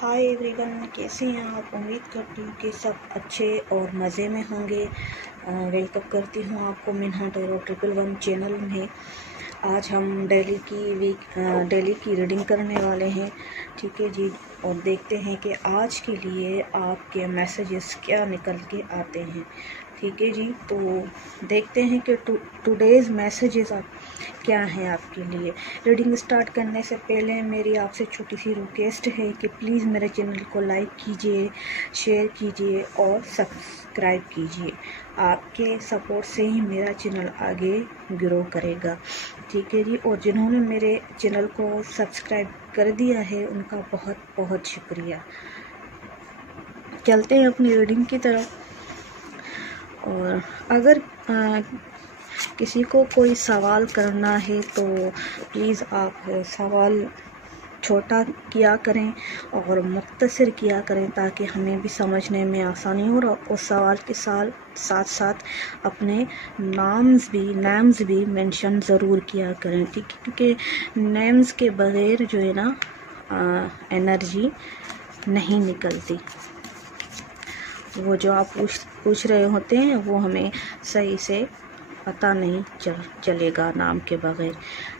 Hi everyone, कैसे हैं आप। उम्मीद करती हूँ कि सब अच्छे और मज़े में होंगे। वेलकम करती हूँ आपको मिन्हा टैरो 111 चैनल में। आज हम डेली की रीडिंग करने वाले हैं, ठीक है जी। और देखते हैं कि आज के लिए आपके मैसेजेस क्या निकल के आते हैं, ठीक है जी। तो देखते हैं कि टुडेज़ मैसेजेस आप क्या है आपके लिए। रीडिंग स्टार्ट करने से पहले मेरी आपसे छोटी सी रिक्वेस्ट है कि प्लीज़ मेरे चैनल को लाइक कीजिए, शेयर कीजिए और सब्सक्राइब कीजिए। आपके सपोर्ट से ही मेरा चैनल आगे ग्रो करेगा, ठीक है जी। और जिन्होंने मेरे चैनल को सब्सक्राइब कर दिया है उनका बहुत बहुत शुक्रिया। चलते हैं अपनी रीडिंग की तरफ। और अगर किसी को कोई सवाल करना है तो प्लीज़ आप सवाल छोटा किया करें और मुख्तसर किया करें, ताकि हमें भी समझने में आसानी हो। और उस सवाल के साथ साथ अपने नेम्स भी मेंशन ज़रूर किया करें, ठीक है। क्योंकि नेम्स के बगैर जो है ना एनर्जी नहीं निकलती। वो जो आप पूछ रहे होते हैं वो हमें सही से पता नहीं चलेगा नाम के बगैर,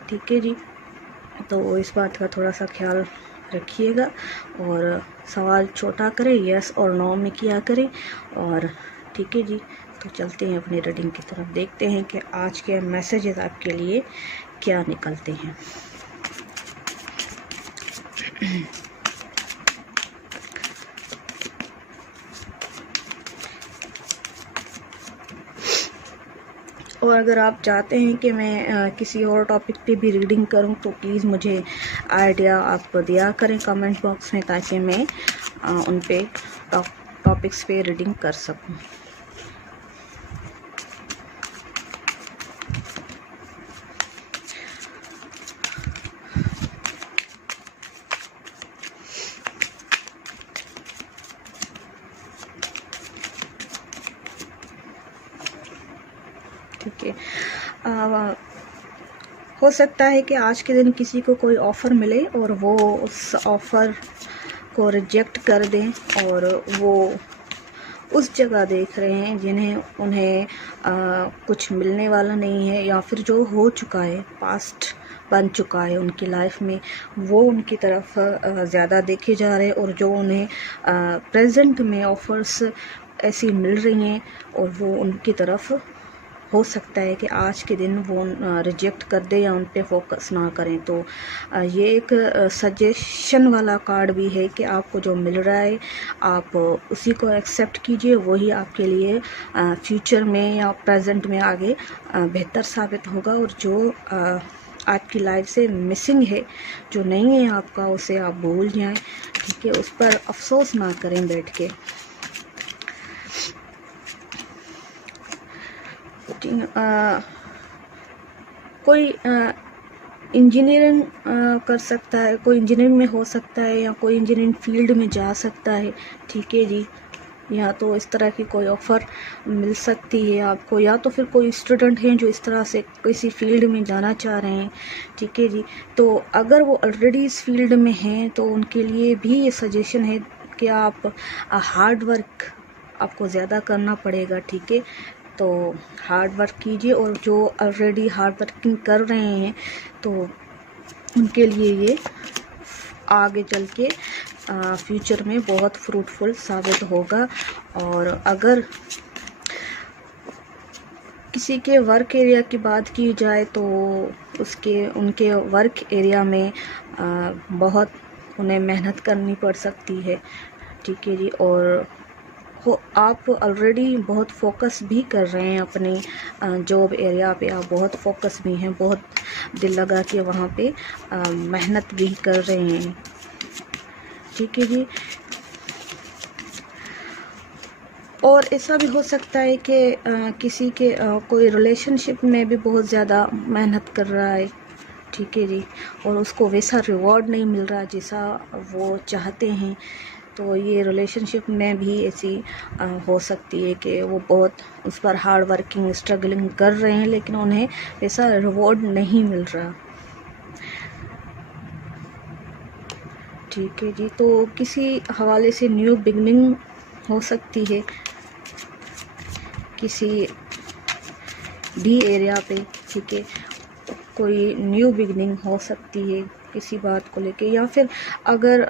ठीक है जी। तो इस बात का थोड़ा सा ख्याल रखिएगा और सवाल छोटा करें, यस और नो में किया करें। और ठीक है जी, तो चलते हैं अपनी रीडिंग की तरफ। देखते हैं कि आज के मैसेजेस आपके लिए क्या निकलते हैं। और अगर आप चाहते हैं कि मैं किसी और टॉपिक पे भी रीडिंग करूं तो प्लीज़ मुझे आइडिया आप दिया करें कमेंट बॉक्स में, ताकि मैं उन पे टॉपिक्स पे रीडिंग कर सकूं। ठीक है, हो सकता है कि आज के दिन किसी को कोई ऑफ़र मिले और वो उस ऑफ़र को रिजेक्ट कर दें, और वो उस जगह देख रहे हैं उन्हें कुछ मिलने वाला नहीं है, या फिर जो हो चुका है, पास्ट बन चुका है उनकी लाइफ में, वो उनकी तरफ ज़्यादा देखे जा रहे हैं। और जो उन्हें प्रेजेंट में ऑफ़र्स ऐसी मिल रही हैं और वो उनकी तरफ हो सकता है कि आज के दिन वो रिजेक्ट कर दे या उन पे फोकस ना करें। तो ये एक सजेशन वाला कार्ड भी है कि आपको जो मिल रहा है आप उसी को एक्सेप्ट कीजिए। वही आपके लिए फ्यूचर में या प्रेजेंट में आगे बेहतर साबित होगा। और जो आपकी लाइफ से मिसिंग है, जो नहीं है आपका, उसे आप भूल जाएं, ठीक है। उस पर अफसोस ना करें बैठ के। कोई इंजीनियरिंग कर सकता है, कोई इंजीनियरिंग में हो सकता है, या कोई इंजीनियरिंग फील्ड में जा सकता है, ठीक है जी। या तो इस तरह की कोई ऑफ़र मिल सकती है आपको, या तो फिर कोई स्टूडेंट हैं जो इस तरह से किसी फील्ड में जाना चाह रहे हैं, ठीक है जी। तो अगर वो ऑलरेडी इस फील्ड में हैं तो उनके लिए भी ये सजेशन है कि आप हार्ड वर्क आपको ज़्यादा करना पड़ेगा, ठीक है। तो हार्ड वर्क कीजिए, और जो ऑलरेडी हार्ड वर्किंग कर रहे हैं तो उनके लिए ये आगे चल के फ्यूचर में बहुत फ्रूटफुल साबित होगा। और अगर किसी के वर्क एरिया की बात की जाए तो उनके वर्क एरिया में बहुत उन्हें मेहनत करनी पड़ सकती है, ठीक है जी। और आप ऑलरेडी बहुत फोकस भी कर रहे हैं अपने जॉब एरिया पे, आप बहुत फोकस भी हैं, बहुत दिल लगा के वहाँ पे मेहनत भी कर रहे हैं, ठीक है जी। और ऐसा भी हो सकता है कि किसी के कोई रिलेशनशिप में भी बहुत ज़्यादा मेहनत कर रहा है, ठीक है जी, और उसको वैसा रिवॉर्ड नहीं मिल रहा जैसा वो चाहते हैं। तो ये रिलेशनशिप में भी ऐसी हो सकती है कि वो बहुत उस पर हार्ड वर्किंग स्ट्रगलिंग कर रहे हैं, लेकिन उन्हें ऐसा रिवॉर्ड नहीं मिल रहा। ठीक है जी। तो किसी हवाले से न्यू बिगनिंग हो सकती है किसी भी एरिया पे, ठीक है। कोई न्यू बिगनिंग हो सकती है किसी बात को लेके, या फिर अगर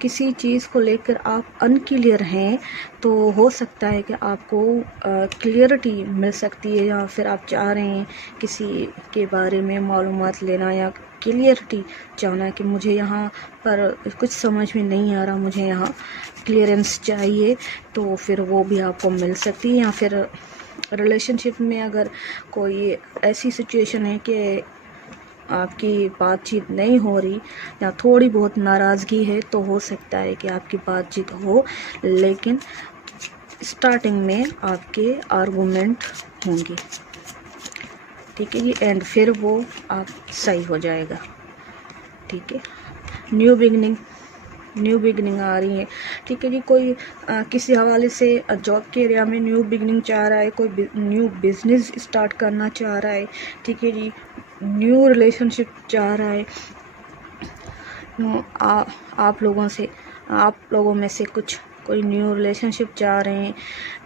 किसी चीज़ को लेकर आप अनक्लियर हैं तो हो सकता है कि आपको क्लियरिटी मिल सकती है, या फिर आप चाह रहे हैं किसी के बारे में मालूमात लेना या क्लियरिटी चाहना कि मुझे यहाँ पर कुछ समझ में नहीं आ रहा, मुझे यहाँ क्लियरेंस चाहिए, तो फिर वो भी आपको मिल सकती है। या फिर रिलेशनशिप में अगर कोई ऐसी सिचुएशन है कि आपकी बातचीत नहीं हो रही या थोड़ी बहुत नाराज़गी है, तो हो सकता है कि आपकी बातचीत हो, लेकिन स्टार्टिंग में आपके आर्गूमेंट होंगे, ठीक है जी। एंड फिर वो आप सही हो जाएगा, ठीक है। न्यू बिगनिंग आ रही है, ठीक है जी। कोई किसी हवाले से जॉब के एरिया में न्यू बिगनिंग चाह रहा है, कोई न्यू बिजनेस स्टार्ट करना चाह रहा है, ठीक है जी। न्यू रिलेशनशिप चाह रहा है। आप लोगों में से कोई न्यू रिलेशनशिप चाह रहे हैं,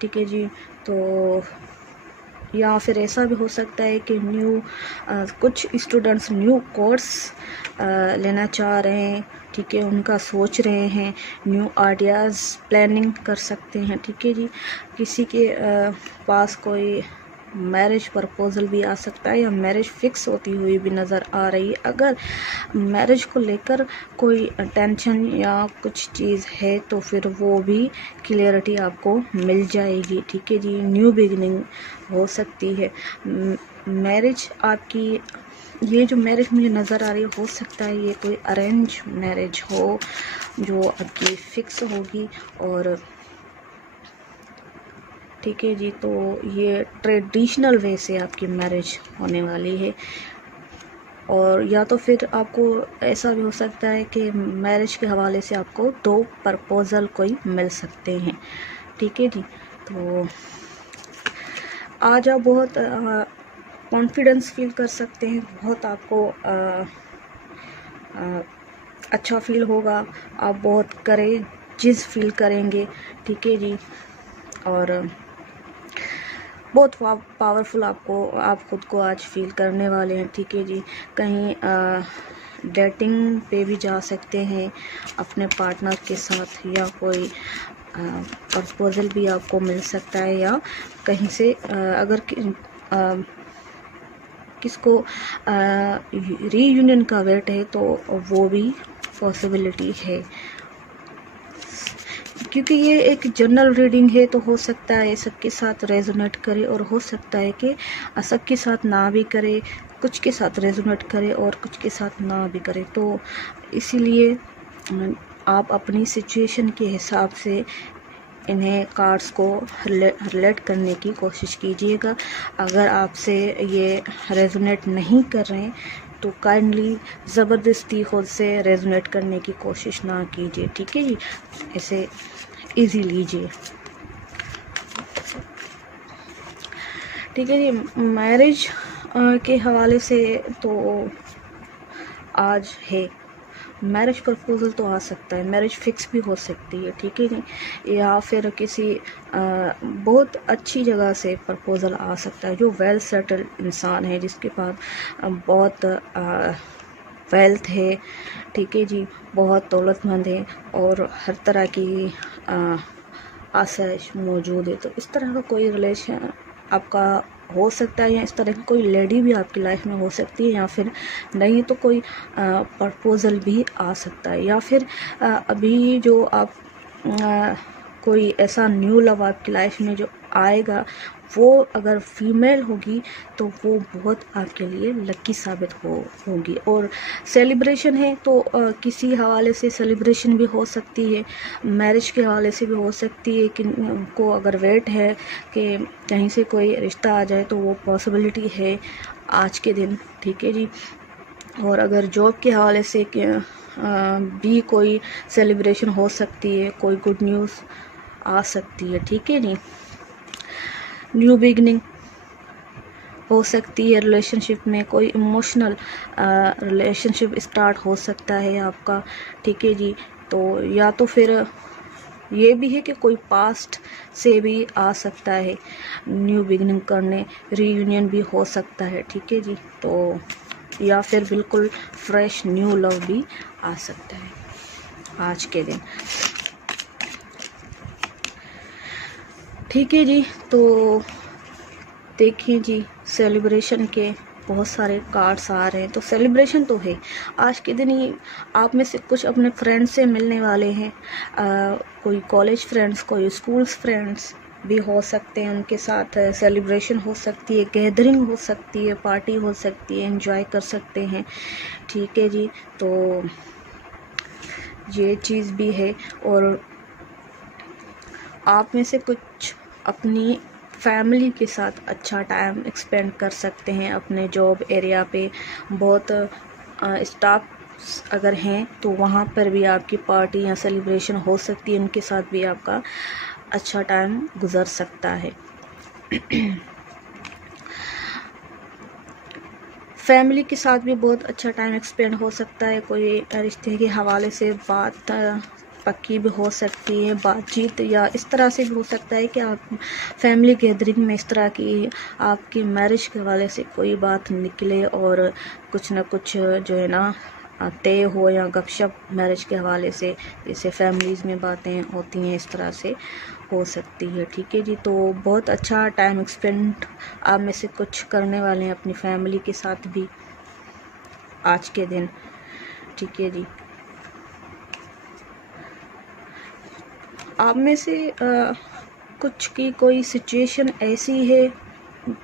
ठीक है जी। तो या फिर ऐसा भी हो सकता है कि कुछ स्टूडेंट्स न्यू कोर्स लेना चाह रहे हैं, ठीक है। उनका सोच रहे हैं, न्यू आइडियाज़ प्लानिंग कर सकते हैं, ठीक है जी। किसी के पास कोई मैरिज प्रपोजल भी आ सकता है, या मैरिज फिक्स होती हुई भी नज़र आ रही है। अगर मैरिज को लेकर कोई टेंशन या कुछ चीज़ है तो फिर वो भी क्लियरिटी आपको मिल जाएगी, ठीक है जी। न्यू बिगिनिंग हो सकती है। मैरिज आपकी, ये जो मैरिज मुझे नज़र आ रही है, हो सकता है ये कोई अरेंज मैरिज हो जो आपकी फ़िक्स होगी, और ठीक है जी। तो ये ट्रेडिशनल वे से आपकी मैरिज होने वाली है। और या तो फिर आपको ऐसा भी हो सकता है कि मैरिज के हवाले से आपको 2 प्रपोज़ल कोई मिल सकते हैं, ठीक है जी। तो आज आप बहुत कॉन्फिडेंस फील कर सकते हैं, बहुत आपको अच्छा फील होगा, आप बहुत करेजियस फील करेंगे, ठीक है जी। और बहुत पावरफुल आप खुद को आज फील करने वाले हैं, ठीक है जी। कहीं डेटिंग पे भी जा सकते हैं अपने पार्टनर के साथ, या कोई प्रपोजल भी आपको मिल सकता है, या कहीं से अगर किसको रीयूनियन का वेट है तो वो भी पॉसिबिलिटी है। क्योंकि ये एक जनरल रीडिंग है तो हो सकता है सबके साथ रेजोनेट करे, और हो सकता है कि सबके साथ ना भी करे, कुछ के साथ रेजोनेट करे और कुछ के साथ ना भी करे। तो इसीलिए आप अपनी सिचुएशन के हिसाब से इन्हें कार्ड्स को रिलेट करने की कोशिश कीजिएगा। अगर आपसे ये रेजोनेट नहीं कर रहे हैं तो काइंडली ज़बरदस्ती खुद से रेजोनेट करने की कोशिश ना कीजिए, ठीक है जी। इसे इजी लीजिए, ठीक है जी। मैरिज के हवाले से तो आज है, मैरिज प्रपोजल तो आ सकता है, मैरिज फिक्स भी हो सकती है, ठीक है जी। या फिर किसी बहुत अच्छी जगह से प्रपोजल आ सकता है, जो वेल सेटल्ड इंसान है, जिसके पास बहुत वेल्थ है, ठीक है जी, बहुत दौलतमंद है और हर तरह की आसाइश मौजूद है। तो इस तरह का कोई रिलेशन आपका हो सकता है, या इस तरह की कोई लेडी भी आपकी लाइफ में हो सकती है, या फिर नहीं तो कोई प्रपोज़ल भी आ सकता है। या फिर अभी जो आप कोई ऐसा न्यू लव आपकी लाइफ में जो आएगा, वो अगर फीमेल होगी तो वो बहुत आपके लिए लकी साबित होगी। और सेलिब्रेशन है तो किसी हवाले से सेलिब्रेशन भी हो सकती है, मैरिज के हवाले से भी हो सकती है। कि को अगर वेट है कि कहीं से कोई रिश्ता आ जाए तो वो पॉसिबिलिटी है आज के दिन, ठीक है जी। और अगर जॉब के हवाले से भी कोई सेलिब्रेशन हो सकती है, कोई गुड न्यूज़ आ सकती है, ठीक है जी। न्यू बिगनिंग हो सकती है रिलेशनशिप में, कोई इमोशनल रिलेशनशिप स्टार्ट हो सकता है आपका, ठीक है जी। तो या तो फिर ये भी है कि कोई पास्ट से भी आ सकता है न्यू बिगनिंग करने, रीयूनियन भी हो सकता है, ठीक है जी। तो या फिर बिल्कुल फ्रेश न्यू लव भी आ सकता है आज के दिन, ठीक है जी। तो देखिए जी, सेलिब्रेशन के बहुत सारे कार्ड्स आ रहे हैं, तो सेलिब्रेशन तो है आज के दिन ही। आप में से कुछ अपने फ्रेंड्स से मिलने वाले हैं, कोई कॉलेज फ्रेंड्स, कोई स्कूल्स फ्रेंड्स भी हो सकते हैं, उनके साथ सेलिब्रेशन हो सकती है, गैदरिंग हो सकती है, पार्टी हो सकती है, एंजॉय कर सकते हैं, ठीक है जी। तो ये चीज़ भी है। और आप में से कुछ अपनी फैमिली के साथ अच्छा टाइम एक्सपेंड कर सकते हैं। अपने जॉब एरिया पे बहुत स्टाफ अगर हैं तो वहाँ पर भी आपकी पार्टी या सेलिब्रेशन हो सकती है, उनके साथ भी आपका अच्छा टाइम गुजर सकता है। फैमिली के साथ भी बहुत अच्छा टाइम एक्सपेंड हो सकता है। कोई रिश्ते के हवाले से बात पक्की भी हो सकती है, बातचीत, या इस तरह से भी हो सकता है कि आप फैमिली गैदरिंग में इस तरह की आपकी मैरिज के हवाले से कोई बात निकले और कुछ ना कुछ जो है ना तय हो, या गपशप मैरिज के हवाले से जैसे फैमिलीज़ में बातें होती हैं इस तरह से हो सकती है, ठीक है जी। तो बहुत अच्छा टाइम एक्सपेंड आप में से कुछ करने वाले हैं अपनी फैमिली के साथ भी आज के दिन, ठीक है जी। आप में से कुछ की कोई सिचुएशन ऐसी है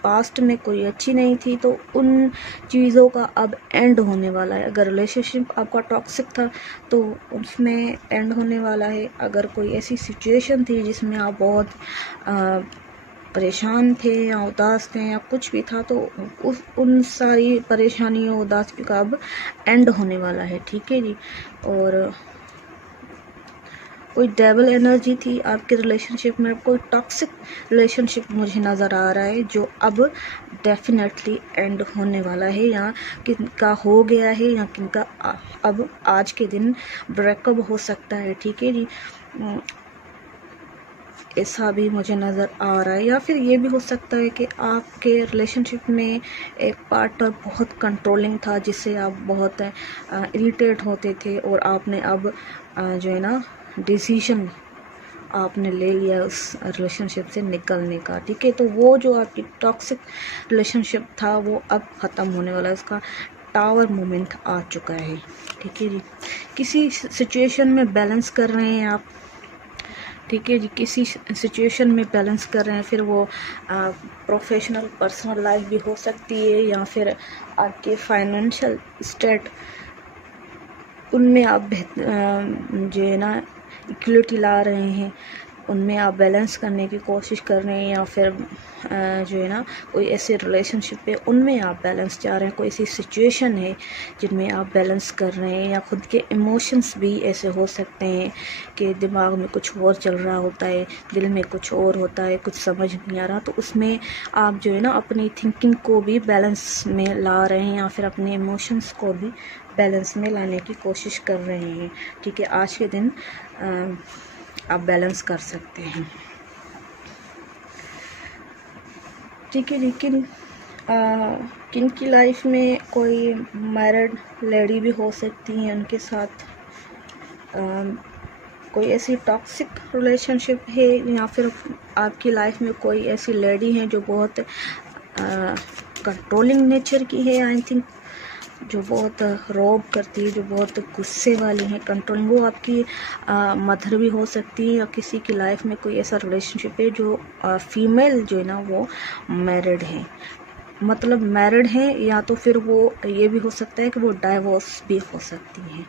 पास्ट में कोई अच्छी नहीं थी, तो उन चीज़ों का अब एंड होने वाला है। अगर रिलेशनशिप आपका टॉक्सिक था तो उसमें एंड होने वाला है। अगर कोई ऐसी सिचुएशन थी जिसमें आप बहुत परेशान थे या उदास थे या कुछ भी था, तो उन सारी परेशानियों उदासी का अब एंड होने वाला है, ठीक है जी। और कोई डेविल एनर्जी थी आपके रिलेशनशिप में, कोई टॉक्सिक रिलेशनशिप मुझे नज़र आ रहा है जो अब डेफिनेटली एंड होने वाला है, या किनका हो गया है या किनका अब आज के दिन ब्रेकअप हो सकता है, ठीक है जी। ऐसा भी मुझे नज़र आ रहा है। या फिर ये भी हो सकता है कि आपके रिलेशनशिप में एक पार्टनर बहुत कंट्रोलिंग था, जिससे आप बहुत इरिटेट होते थे, और आपने अब जो है ना डिसीजन आपने ले लिया उस रिलेशनशिप से निकलने का, ठीक है। तो वो जो आपकी टॉक्सिक रिलेशनशिप था वो अब ख़त्म होने वाला है, उसका टावर मोमेंट आ चुका है, ठीक है जी। किसी सिचुएशन में बैलेंस कर रहे हैं आप, ठीक है जी, किसी सिचुएशन में बैलेंस कर रहे हैं, फिर वो प्रोफेशनल पर्सनल लाइफ भी हो सकती है, या फिर आपके फाइनेंशियल स्टेट, उनमें आप जो है ना इक्वलिटी ला रहे हैं, उनमें आप बैलेंस करने की कोशिश कर रहे हैं, या फिर जो है ना कोई ऐसे रिलेशनशिप है उनमें आप बैलेंस चाह रहे हैं, कोई ऐसी सिचुएशन है जिनमें आप बैलेंस कर रहे हैं, या खुद के इमोशंस भी ऐसे हो सकते हैं कि दिमाग में कुछ और चल रहा होता है, दिल में कुछ और होता है, कुछ समझ नहीं आ रहा, तो उसमें आप जो है ना अपनी थिंकिंग को भी बैलेंस में ला रहे हैं, या फिर अपने इमोशंस को भी बैलेंस में लाने की कोशिश कर रहे हैं, ठीक है। आज के दिन आप बैलेंस कर सकते हैं, ठीक है। लेकिन किन की लाइफ में कोई मैरिड लेडी भी हो सकती हैं, उनके साथ कोई ऐसी टॉक्सिक रिलेशनशिप है, या फिर आपकी लाइफ में कोई ऐसी लेडी है जो बहुत कंट्रोलिंग नेचर की है, आई थिंक, जो बहुत रोब करती है, जो बहुत गुस्से वाली है, कंट्रोलिंग, वो आपकी मदर भी हो सकती है, या किसी की लाइफ में कोई ऐसा रिलेशनशिप है जो फीमेल जो है ना वो मैरिड है, मतलब मैरिड है, या तो फिर वो ये भी हो सकता है कि वो डाइवोर्स भी हो सकती है।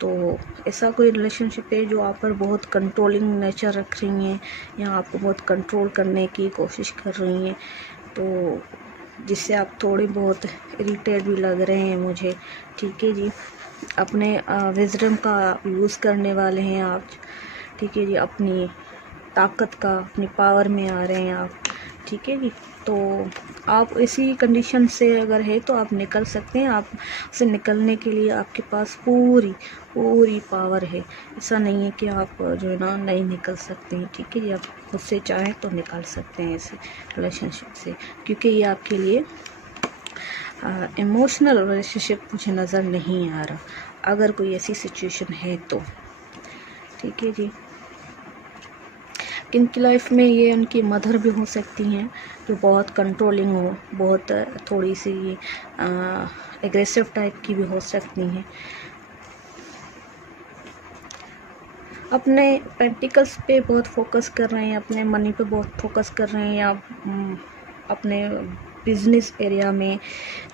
तो ऐसा कोई रिलेशनशिप है जो आप पर बहुत कंट्रोलिंग नेचर रख रही हैं, या आपको बहुत कंट्रोल करने की कोशिश कर रही हैं, तो जिससे आप थोड़े बहुत इरिटेट भी लग रहे हैं मुझे, ठीक है जी। अपने विजडम का यूज़ करने वाले हैं आप, ठीक है जी, अपनी ताकत का, अपनी पावर में आ रहे हैं आप, ठीक है जी। तो आप इसी कंडीशन से अगर है तो आप निकल सकते हैं। आप से निकलने के लिए आपके पास पूरी पूरी पावर है। ऐसा नहीं है कि आप जो है ना नहीं निकल सकते हैं, ठीक है जी। आप खुद से चाहें तो निकल सकते हैं इस रिलेशनशिप से, क्योंकि ये आपके लिए इमोशनल रिलेशनशिप मुझे नज़र नहीं आ रहा, अगर कोई ऐसी सिचुएशन है तो, ठीक है जी। किनकी लाइफ में ये उनकी मदर भी हो सकती हैं जो बहुत कंट्रोलिंग हो, बहुत थोड़ी सी एग्रेसिव टाइप की भी हो सकती हैं। अपने प्रैक्टिकल्स पे बहुत फोकस कर रहे हैं, अपने मनी पे बहुत फोकस कर रहे हैं, या अपने बिजनेस एरिया में,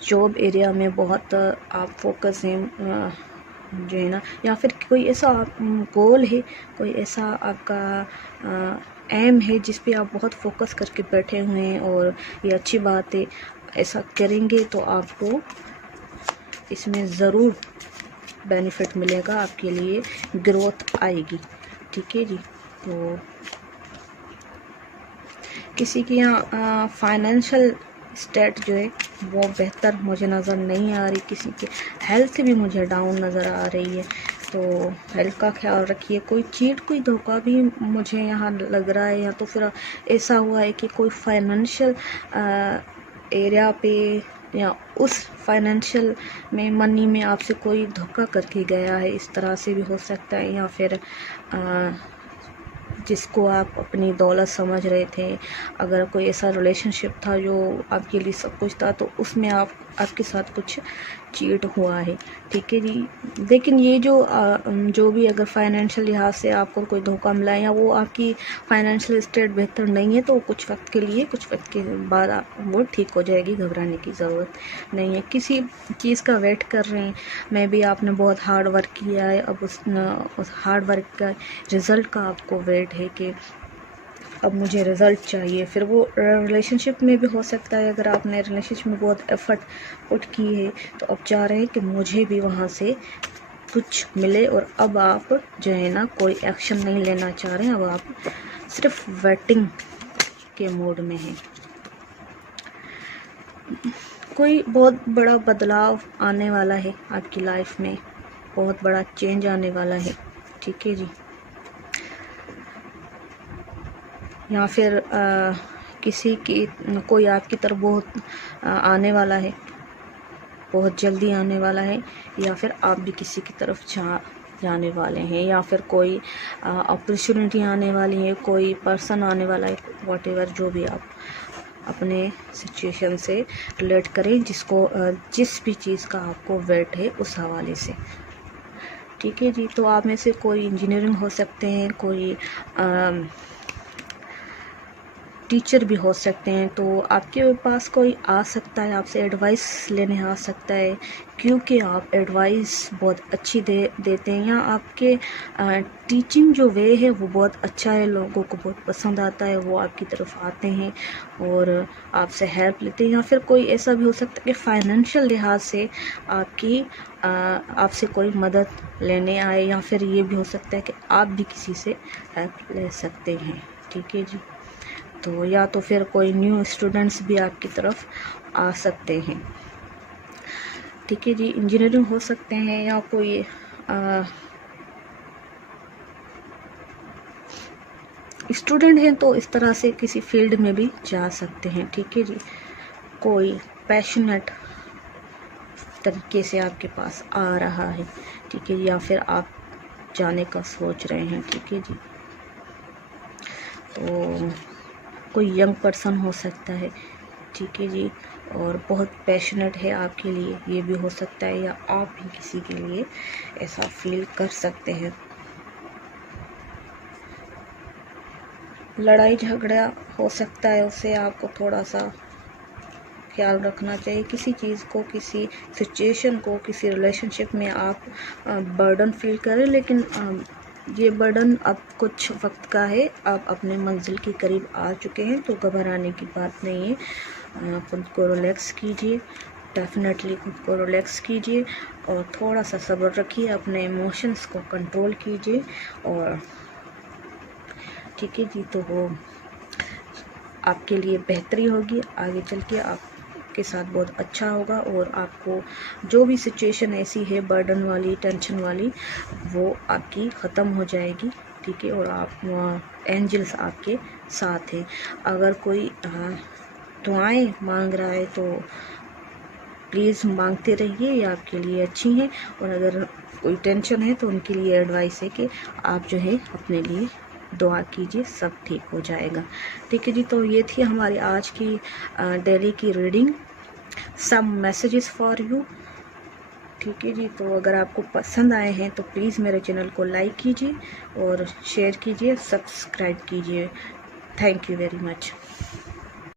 जॉब एरिया में बहुत आप फोकस हैं जो है ना, या फिर कोई ऐसा गोल है, कोई ऐसा आपका एम है जिस पे आप बहुत फोकस करके बैठे हुए हैं, और ये अच्छी बात है। ऐसा करेंगे तो आपको इसमें ज़रूर बेनिफिट मिलेगा, आपके लिए ग्रोथ आएगी, ठीक है जी। तो किसी की यहाँ फाइनेंशियल स्टेट जो है वो बेहतर मुझे नज़र नहीं आ रही, किसी की हेल्थ भी मुझे डाउन नज़र आ रही है, तो हेल्थ का ख्याल रखिए। कोई चीट, कोई धोखा भी मुझे यहाँ लग रहा है, या तो फिर ऐसा हुआ है कि कोई फाइनेंशियल एरिया पे या उस फाइनेंशियल में, मनी में आपसे कोई धोखा करके गया है, इस तरह से भी हो सकता है। या फिर जिसको आप अपनी दौलत समझ रहे थे, अगर कोई ऐसा रिलेशनशिप था जो आपके लिए सब कुछ था, तो उसमें आपके साथ कुछ चीट हुआ है, ठीक है जी। लेकिन ये जो भी अगर फाइनेंशियल लिहाज से आपको कोई धोखा मिला है, या वो आपकी फाइनेंशियल स्टेट बेहतर नहीं है, तो कुछ वक्त के लिए, कुछ वक्त के बाद वो ठीक हो जाएगी, घबराने की ज़रूरत नहीं है। किसी चीज़ का वेट कर रहे हैं, मे भी आपने बहुत हार्ड वर्क किया है, अब उस हार्ड वर्क का रिज़ल्ट का आपको वेट है कि अब मुझे रिज़ल्ट चाहिए। फिर वो रिलेशनशिप में भी हो सकता है, अगर आपने रिलेशनशिप में बहुत एफर्ट पुट की है, तो अब चाह रहे हैं कि मुझे भी वहाँ से कुछ मिले, और अब आप जो है ना कोई एक्शन नहीं लेना चाह रहे हैं, अब आप सिर्फ वेटिंग के मोड में हैं। कोई बहुत बड़ा बदलाव आने वाला है आपकी लाइफ में, बहुत बड़ा चेंज आने वाला है, ठीक है जी। या फिर किसी की, कोई आपकी तरफ बहुत आने वाला है, बहुत जल्दी आने वाला है, या फिर आप भी किसी की तरफ जाने वाले हैं, या फिर कोई अपॉर्चुनिटी आने वाली है, कोई पर्सन आने वाला है, व्हाटएवर जो भी आप अपने सिचुएशन से रिलेट करें, जिस भी चीज़ का आपको वेट है उस हवाले से, ठीक है जी। तो आप में से कोई इंजीनियरिंग हो सकते हैं, कोई टीचर भी हो सकते हैं, तो आपके पास कोई आ सकता है, आपसे एडवाइस लेने आ सकता है, क्योंकि आप एडवाइस बहुत अच्छी देते हैं, या आपके टीचिंग जो वे है वो बहुत अच्छा है, लोगों को बहुत पसंद आता है, वो आपकी तरफ आते हैं और आपसे हेल्प लेते हैं। या फिर कोई ऐसा भी हो सकता है कि फाइनेंशियल लिहाज से आपसे कोई मदद लेने आए, या फिर ये भी हो सकता है कि आप भी किसी से हेल्प ले सकते हैं, ठीक है जी। तो या तो फिर कोई न्यू स्टूडेंट्स भी आपकी तरफ आ सकते हैं, ठीक है जी। इंजीनियरिंग हो सकते हैं, या कोई स्टूडेंट हैं तो इस तरह से किसी फील्ड में भी जा सकते हैं, ठीक है जी। कोई पैशनेट तरीके से आपके पास आ रहा है, ठीक है, या फिर आप जाने का सोच रहे हैं, ठीक है जी। तो कोई यंग पर्सन हो सकता है, ठीक है जी, और बहुत पैशनेट है आपके लिए, ये भी हो सकता है, या आप भी किसी के लिए ऐसा फील कर सकते हैं। लड़ाई झगड़ा हो सकता है, उससे आपको थोड़ा सा ख्याल रखना चाहिए। किसी चीज़ को, किसी सिचुएशन को, किसी रिलेशनशिप में आप बर्डन फील करें, लेकिन ये बर्डन अब कुछ वक्त का है, आप अपने मंजिल के करीब आ चुके हैं, तो घबराने की बात नहीं है। खुद को रिलैक्स कीजिए, डेफिनेटली खुद को रिलैक्स कीजिए, और थोड़ा सा सब्र रखिए, अपने इमोशंस को कंट्रोल कीजिए, और ठीक है जी। तो वो आपके लिए बेहतरी होगी, आगे चल के आपके साथ बहुत अच्छा होगा और आपको जो भी सिचुएशन ऐसी है बर्डन वाली, टेंशन वाली, वो आपकी ख़त्म हो जाएगी, ठीक है। और आप एंजल्स आपके साथ हैं। अगर कोई दुआएं मांग रहा है तो प्लीज़ मांगते रहिए, ये आपके लिए अच्छी हैं। और अगर कोई टेंशन है तो उनके लिए एडवाइस है कि आप जो है अपने लिए दुआ कीजिए, सब ठीक हो जाएगा, ठीक है जी। तो ये थी हमारी आज की डेली की reading, some messages for you, ठीक है जी। तो अगर आपको पसंद आए हैं तो प्लीज़ मेरे चैनल को लाइक कीजिए और शेयर कीजिए, सब्सक्राइब कीजिए। Thank you very much.